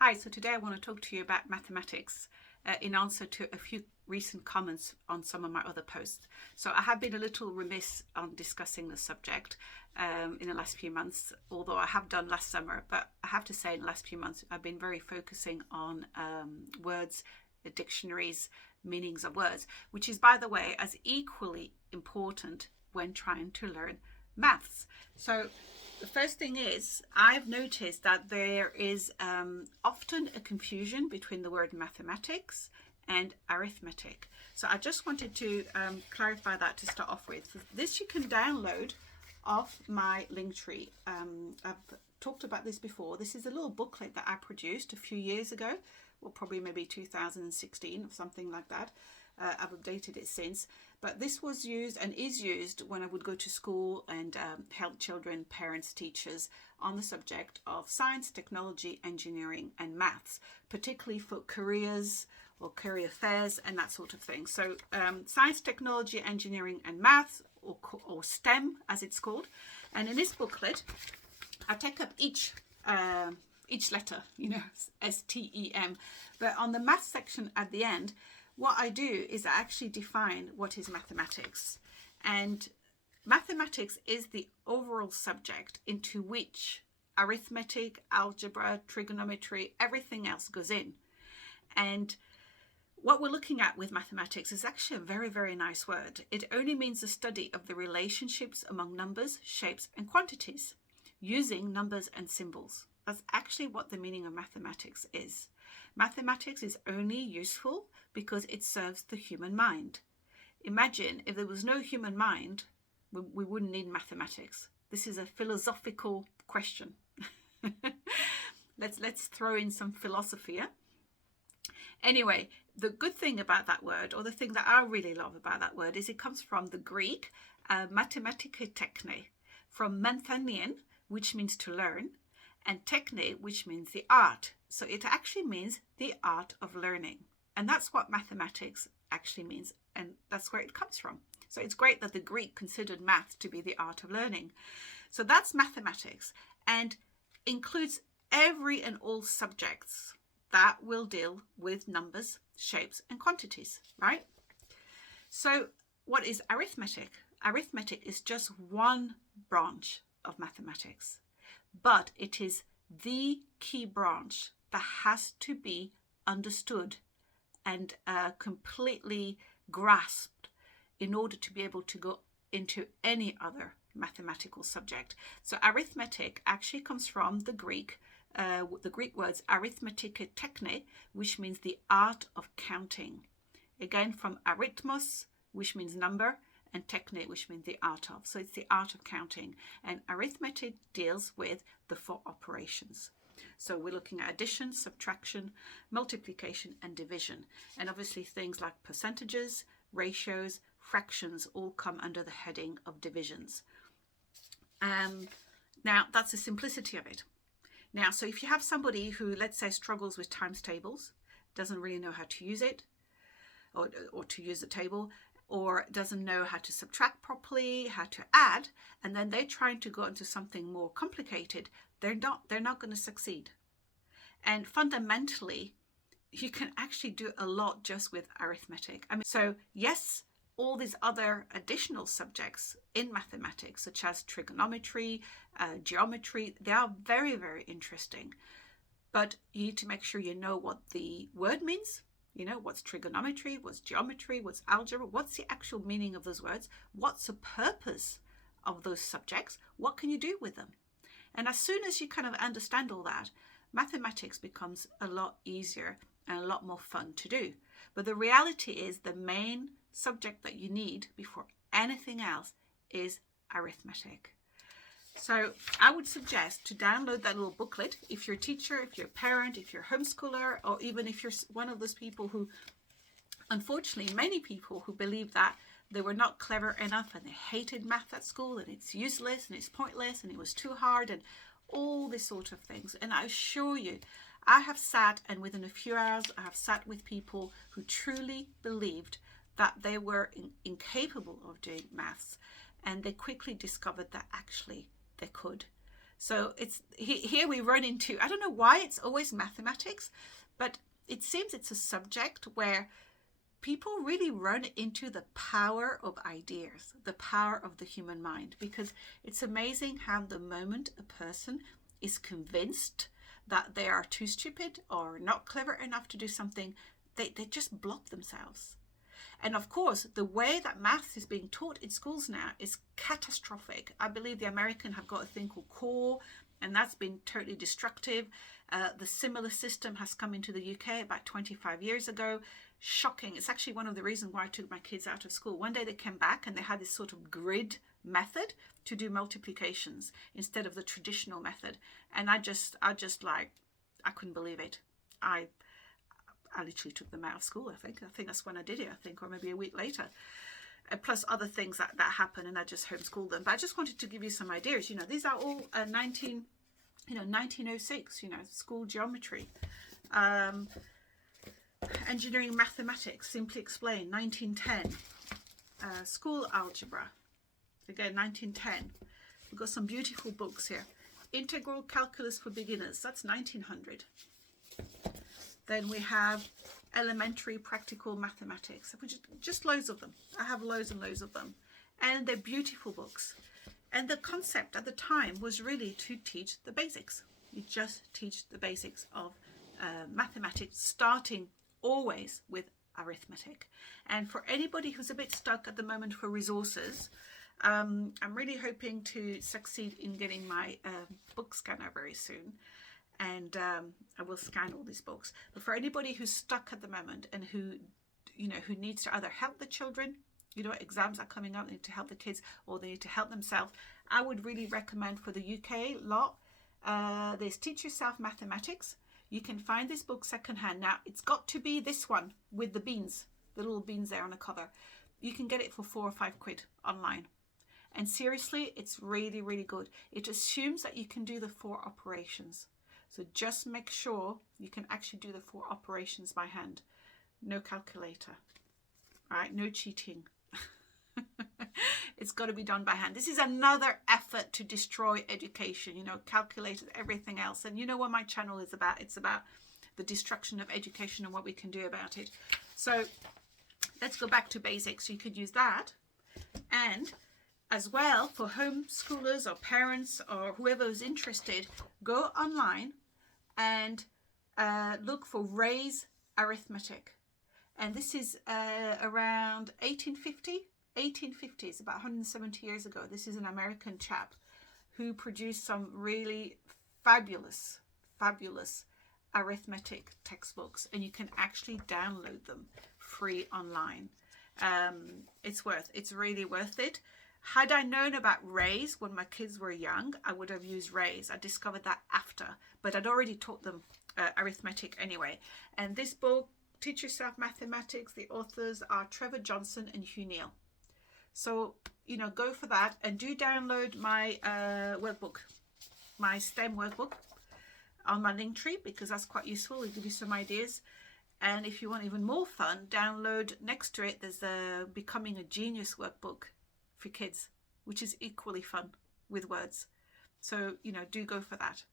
Hi, so today I want to talk to you about mathematics in answer to a few recent comments on some of my other posts. So I have been a little remiss on discussing the subject in the last few months, although I have done last summer. But I have to say in the last few months, I've been very focusing on words, dictionaries, meanings of words, which is, by the way, as equally important when trying to learn maths. So the first thing is, I've noticed that there is often a confusion between the word mathematics and arithmetic. So I just wanted to clarify that to start off with. This you can download off my Linktree. I've talked about this before. This is a little booklet that I produced a few years ago, or probably maybe 2016 or something like that. I've updated it since, but this was used and is used when I would go to school and help children, parents, teachers on the subject of science, technology, engineering and maths, particularly for careers or career fairs and that sort of thing. So science, technology, engineering and maths, or STEM as it's called. And in this booklet, I take up each letter, STEM, but on the math section at the end, what I do is I actually define what is mathematics. And mathematics is the overall subject into which arithmetic, algebra, trigonometry, everything else goes in. And what we're looking at with mathematics is actually a very, very nice word. It only means the study of the relationships among numbers, shapes, and quantities, using numbers and symbols. That's actually what the meaning of mathematics is. Mathematics is only useful because it serves the human mind. Imagine if there was no human mind, we wouldn't need mathematics. This is a philosophical question. Let's throw in some philosophy. Yeah? Anyway, the good thing about that word, or the thing that I really love about that word, is it comes from the Greek mathematica techne, from menthanian, which means to learn, and techne, which means the art. So it actually means the art of learning. And that's what mathematics actually means. And that's where it comes from. So it's great that the Greek considered math to be the art of learning. So that's mathematics, and includes every and all subjects that will deal with numbers, shapes, and quantities, right? So what is arithmetic? Arithmetic is just one branch of mathematics, but it is the key branch that has to be understood and completely grasped in order to be able to go into any other mathematical subject. So arithmetic actually comes from the Greek words arithmetica techne, which means the art of counting. Again, from arithmos, which means number, and techne, which means the art of. So it's the art of counting. And arithmetic deals with the 4 operations. So we're looking at addition, subtraction, multiplication, and division. And obviously things like percentages, ratios, fractions all come under the heading of divisions. Now, that's the simplicity of it. Now, so if you have somebody who, let's say, struggles with times tables, doesn't really know how to use it, or to use the table, or doesn't know how to subtract properly, how to add, and then they're trying to go into something more complicated, they're not going to succeed. And fundamentally, you can actually do a lot just with arithmetic. So yes, all these other additional subjects in mathematics, such as trigonometry, geometry, they are very, very interesting. But you need to make sure you know what the word means. What's trigonometry, what's geometry, what's algebra, what's the actual meaning of those words, what's the purpose of those subjects, what can you do with them? And as soon as you kind of understand all that, mathematics becomes a lot easier and a lot more fun to do. But the reality is the main subject that you need before anything else is arithmetic. So I would suggest to download that little booklet if you're a teacher, if you're a parent, if you're a homeschooler, or even if you're one of those people who, unfortunately, many people who believe that they were not clever enough and they hated math at school and it's useless and it's pointless and it was too hard and all these sort of things. And I assure you, I have sat, and within a few hours, I have sat with people who truly believed that they were incapable of doing maths, and they quickly discovered that actually they could. So it's here we run into, I don't know why it's always mathematics, but it seems it's a subject where people really run into the power of ideas, the power of the human mind, because it's amazing how the moment a person is convinced that they are too stupid or not clever enough to do something, they just block themselves. And of course, the way that maths is being taught in schools now is catastrophic. I believe the American have got a thing called core, and that's been totally destructive. The similar system has come into the UK about 25 years ago. Shocking. It's actually one of the reasons why I took my kids out of school. One day they came back and they had this sort of grid method to do multiplications instead of the traditional method. And I couldn't believe it. I literally took them out of school, I think that's when I did it, or maybe a week later. Plus other things that happen, and I just homeschooled them. But I just wanted to give you some ideas. These are all 1906, school geometry. Engineering mathematics, simply explained, 1910. School algebra, again, 1910. We've got some beautiful books here. Integral calculus for beginners, that's 1900. Then we have elementary practical mathematics, which is just loads of them. I have loads and loads of them. And they're beautiful books. And the concept at the time was really to teach the basics. You just teach the basics of mathematics, starting always with arithmetic. And for anybody who's a bit stuck at the moment for resources, I'm really hoping to succeed in getting my book scanner very soon. And I will scan all these books. But for anybody who's stuck at the moment and who needs to either help the children, exams are coming up, they need to help the kids, or they need to help themselves, I would really recommend for the UK lot, there's Teach Yourself Mathematics. You can find this book secondhand. Now, it's got to be this one with the beans, the little beans there on the cover. You can get it for £4 or £5 online. And seriously, it's really, really good. It assumes that you can do the 4 operations. So just make sure you can actually do the 4 operations by hand. No calculator, all right? No cheating. It's got to be done by hand. This is another effort to destroy education, calculators, everything else. And you know what my channel is about? It's about the destruction of education and what we can do about it. So let's go back to basics. You could use that. And as well, for homeschoolers or parents or whoever is interested, go online and look for Ray's Arithmetic. And this is around 1850. 1850s, about 170 years ago. This is an American chap who produced some really fabulous arithmetic textbooks, and you can actually download them free online. It's really worth it. Had I known about Ray's when my kids were young, I would have used Ray's. I discovered that after, but I'd already taught them arithmetic anyway. And this book, Teach Yourself Mathematics, the authors are Trevor Johnson and Hugh Neal. So, go for that, and do download my workbook, my STEM workbook on my Linktree, because that's quite useful. It'll give you some ideas. And if you want even more fun, download next to it, there's a Becoming a Genius workbook for kids, which is equally fun with words. So, do go for that.